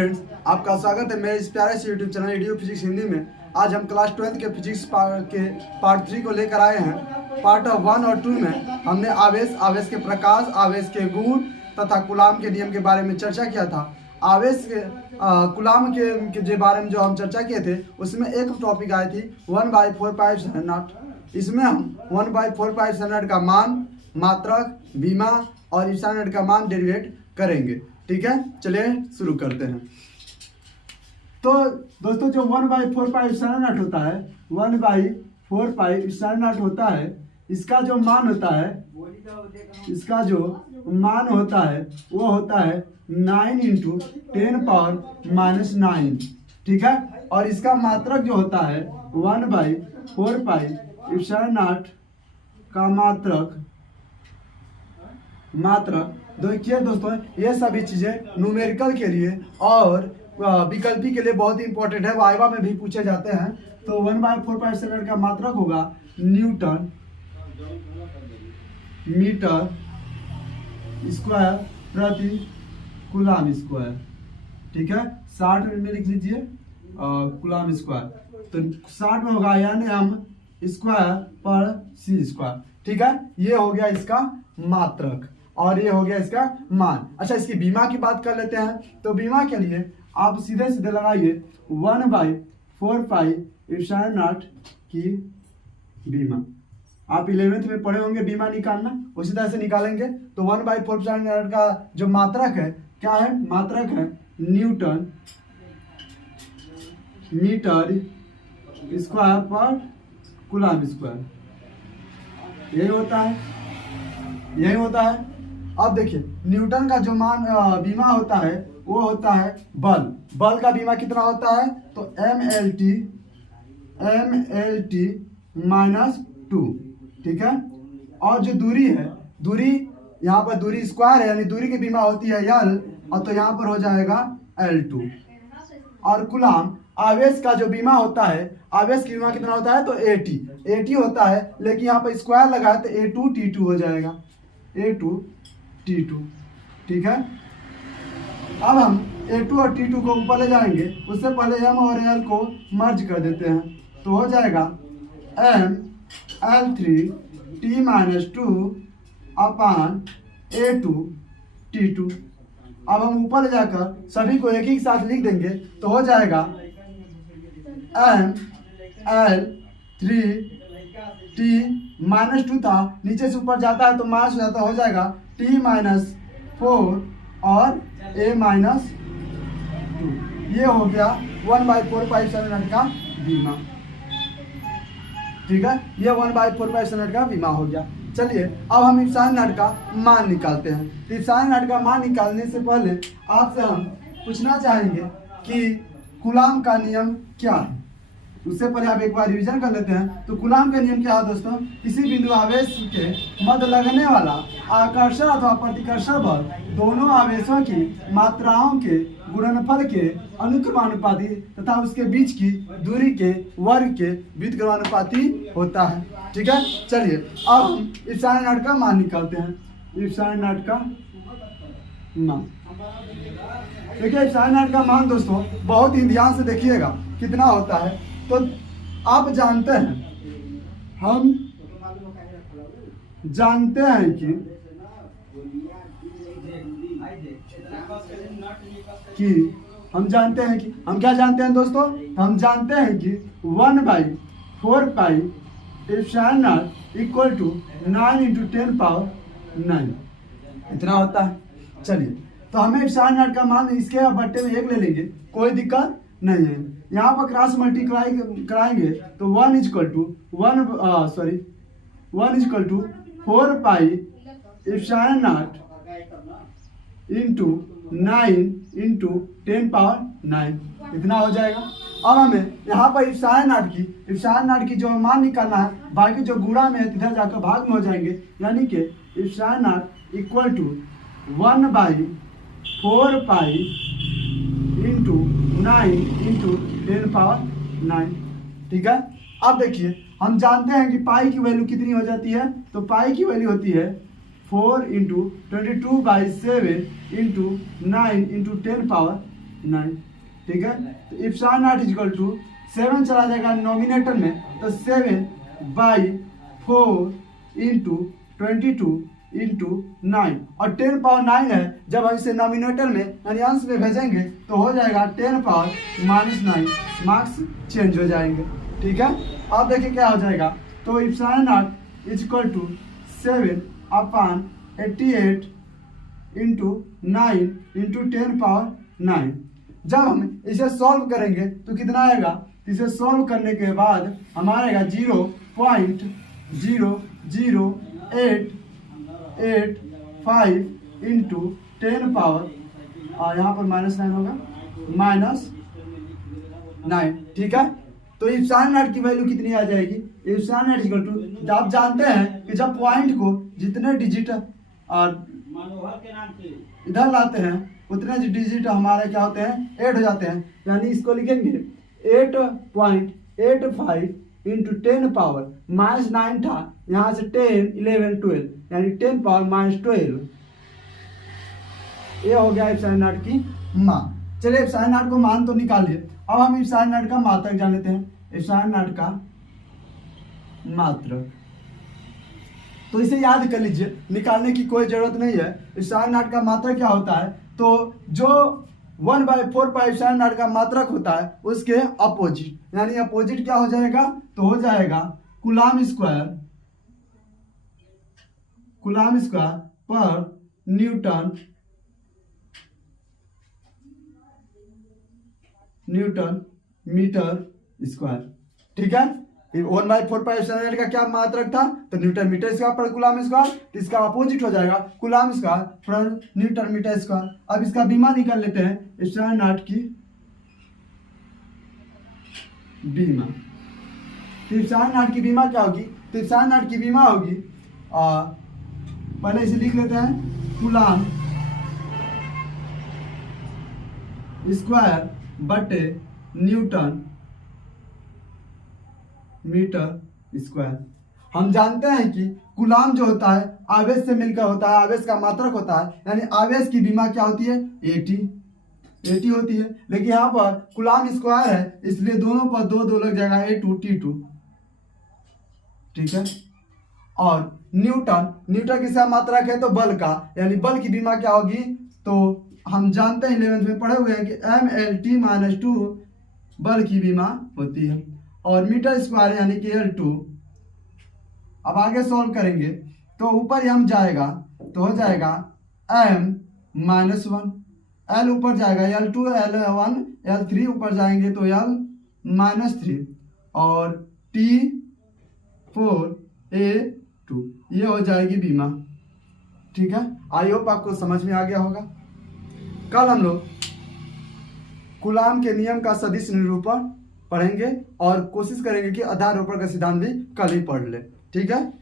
Friends, आपका स्वागत है मेरे इस प्यारे से YouTube channel radio physics Hindi में। आज हम क्लास 12th के फिजिक्स के पार्ट 3 को लेकर आए हैं। पार्ट 1 और 2 में हमने आवेश के प्रकाश, आवेश के गुण तथा कूलाम के नियम के बारे में चर्चा किया था। आवेश के कूलाम के जो बारे में जो हम चर्चा किए थे उसमें एक टॉपिक आई थी 1/4πε0। इसमें हम 1/4πε0 का मान, मात्रक, विमा और ε0 का मान डेरिवेट करेंगे। ठीक है, चलिए शुरू करते हैं। तो दोस्तों, जो 1/4πε0 होता है, 1/4πε0 होता है, इसका जो मान होता है, वो होता है 9 × 10⁻⁻⁹। ठीक है, और इसका मात्रक जो होता है 1/4πε0 का मात्रक देखिए दोस्तों, ये सभी चीजें न्यूमेरिकल के लिए और विकल्पी के लिए बहुत ही इंपॉर्टेंट है, वाइवा में भी पूछे जाते हैं। तो 1/4πε0 का मात्रक होगा न्यूटन मीटर स्क्वायर प्रति कूलाम स्क्वायर। ठीक है, 60 में लिख लीजिए कूलाम स्क्वायर, तो 60 में होगा Nm स्क्वायर पर c स्क्वायर। ठीक है, ये हो गया इसका मात्रक और ये हो गया इसका मान। अच्छा, इसकी बीमा की बात कर लेते हैं। तो बीमा के लिए आप सीधे सीधे लगाइए 1/4πε0 की बीमा। आप 11th में पढ़े होंगे बीमा निकालना, उसी तरह से निकालेंगे। तो 1/4πε0 का जो मात्रक है, क्या है? मात्रक है न्यूटन मीटर स्क्वायर पर कूलाम स्क्वायर। यही होता है। अब देखिए, न्यूटन का जो मान बीमा होता है वो होता है बल का बीमा कितना होता है? तो mLt -2। ठीक है, और जो दूरी है, यहाँ पर दूरी स्क्वायर है, यानी दूरी की बीमा होती है L, और तो यहाँ पर हो जाएगा L2। और कूलाम आवेश का जो बीमा होता है, आवेश की बीमा कितना होता है? तो AT होता है, लेकिन यहाँ पर स्क्वायर लगा है तो A2T2 हो जाएगा, A2T2। ठीक है, अब हम A2 और T2 को ऊपर ले जाएंगे। उससे पहले M और L को मर्ज कर देते हैं, तो हो जाएगा mL3T-2/A2T2। अब हम ऊपर ले जाकर सभी को एक ही साथ लिख देंगे, तो हो जाएगा mL3T था, नीचे से ऊपर जाता है तो माइनस हो जाता, हो जाएगा T-4 और A-2। ये हो गया 1/4πε0 का बीमा। ठीक है, ये 1/4πε0 का बीमा हो गया। चलिए, अब हम ε0 का मान निकालते हैं। तो ε0 का मान निकालने से पहले आपसे हम पूछना चाहेंगे कि कूलाम का नियम क्या है। उससे पहले आप एक बार रिवीजन कर लेते हैं। तो कूलाम का नियम क्या है दोस्तों? किसी बिंदु आवेश के मध्य लगने वाला आकर्षण अथवा प्रतिकर्षण बल दोनों आवेशों की मात्राओं के गुणनफल के अनुक्रमानुपाती तथा उसके बीच की दूरी के वर्ग के व्युत्क्रमानुपाती होता है। ठीक है, चलिए अब हम ε0 का मान निकालते हैं। ε0 का मान, देखिए ε0 का मान दोस्तों बहुत ही ध्यान से देखिएगा कितना होता है। तो आप जानते हैं, हम जानते हैं कि हम क्या जानते हैं दोस्तों? हम जानते हैं कि 1/4πε0 = 9 × 10⁻⁹ इतना होता है। चलिए, तो हमें ε0 का मान इसके बट्टे में 1 ले लेंगे, कोई दिक्कत नहीं है। यहाँ पर क्रॉस मल्टीप्लाई कराएंगे तो 1 = 4πε0 × 9 × 10⁻⁹ इतना हो जाएगा। अब हमें यहाँ पर ε0 की जो मान निकालना है, बाकी जो गुणा में है इधर जाकर भाग में हो जाएंगे, यानी कि ε0 = 1/4π × 9 × 10⁻⁹। ठीक है, अब देखिए, हम जानते हैं कि पाई की वैल्यू कितनी हो जाती है? तो पाई की वैल्यू होती है 4 × 22/7 × 9 × 10⁻⁹। 9। ठीक है, तो if sine not is equal to 7 चला जाएगा नॉमिनेटर में, तो 7/4 इंटू 22 इंटू 9, और 10 पावर 9 है। जब हम इसे नॉमिनेटर में यानी अंश में भेजेंगे तो हो जाएगा 10 पावर -9, मार्क्स चेंज हो जाएंगे। ठीक है, अब देखिए क्या हो जाएगा। तो if sine not is equal to 7/88 into 9 into 10 power 9। जब हम इसे सॉल्व करेंगे तो कितना आएगा, इसे सॉल्व करने के बाद हमारा आएगा 0.00885 इंटू 10 पावर, और यहाँ पर -9 होगा, -9। ठीक है, तो इफ साइन नॉट की वैल्यू कितनी आ जाएगी, if sine not equal to, आप जानते हैं कि जब पॉइंट को जितने डिजिट और इधर लाते हैं उतने डिजिट हमारे क्या होते हैं, ऐड हो जाते हैं। यानी इसको लिखेंगे 8.85 इंटू 10 पावर -9 था, यहाँ से 10, 11, 12, यानी 10 पावर -12। ये हो गया इफ साइन नॉट की मान। चलिए इफ साइन नॉट को मान तो निकालिए, अब हम इफ साइन नॉट का मात्रक जान लेते हैं। इफ साइन नॉट का मात्रक, तो इसे याद कर लीजिए, निकालने की कोई जरूरत नहीं है। इफ साइन नॉट का मात्रक क्या होता है, तो जो 1/4 साइन नॉट का मात्रक होता है उसके अपोजिट, यानी अपोजिट क्या हो जाएगा, तो हो जाएगा कूलम्ब स्क्वायर पर न्यूटन मीटर स्क्वायर। ठीक है, 1/4 साइन नॉट का क्या मात्रक था, तो न्यूटन मीटर स्क्वायर पर कूलम्ब स्क्वायर, तो इसका अपोजिट हो जाएगा कूलम्ब स्क्वायर पर न्यूटन मीटर स्क्वायर। अब इसका बीमा निकाल लेते हैं, इफ साइन नॉट की बीमा। तो इफ साइन नॉट की बीमा क्या होगी, तो इफ साइन नॉट की बीमा होगी, पहले इसे लिख लेते हैं, कूलम्ब स्क्वायर बटे न्यूटन मीटर स्क्वायर। हम जानते हैं कि कूलम्ब जो होता है आवेश से मिलकर होता है, आवेश का मात्रक होता है, यानी आवेश की बीमा क्या होती है, 80 होती है। लेकिन यहाँ पर कूलम्ब स्क्वायर है, इसलिए दोनों पर 2 लग जाएगा, A2 T2। ठीक है, और न्यूटन किसका मात्रक है, तो बल का, यानी बल की बीमा क्या होगी, तो हम जानते हैं 11th में पढ़े हुए हैं कि MLT-2 बल की बीमा होती है, और मीटर स्क्वायर यानी कि L2। अब आगे सॉल्व करेंगे तो ऊपर हम जाएगा तो हो जाएगा M-1, L ऊपर जाएगा L2, L1, L3 ऊपर जाएंगे तो L-3, और T4A2, ये हो जाएगी बीमा। ठीक है, आई होप आपको समझ में आ गया होगा। कल हम लोग कूलम्ब के नियम का सदिश निरूपण पढ़ेंगे और कोशिश करेंगे कि आधार रोपण का सिद्धांत भी कल ही पढ़ ले। ठीक है।